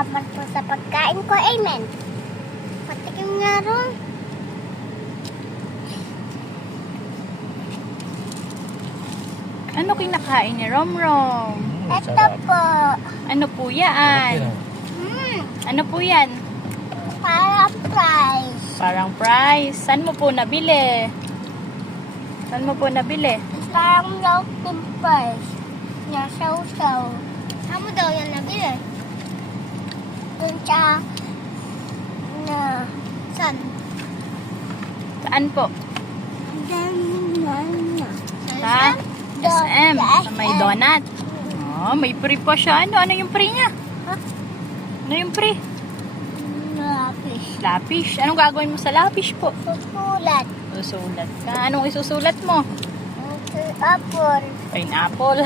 salamat po sa pagkain ko. Amen. Patikim nga ron. Ano kinakain ni Romrom? Ito po. Ano po yan? Ano po yan? Parang fries. Parang fries. Saan mo po nabili? Saan mo po nabili? Parang local fries. Na sausaw. Saan mo daw yan nabili? Dun sa... Na... Saan? Saan po? Sa SM. Sa may donut. Oh, may free pa siya. Ano yung free niya? Ano yung free? Lapis. Lapish. Anong gagawin mo sa lapish po? Susulat. Susulat ka. Anong isusulat mo? Apple. Pineapple.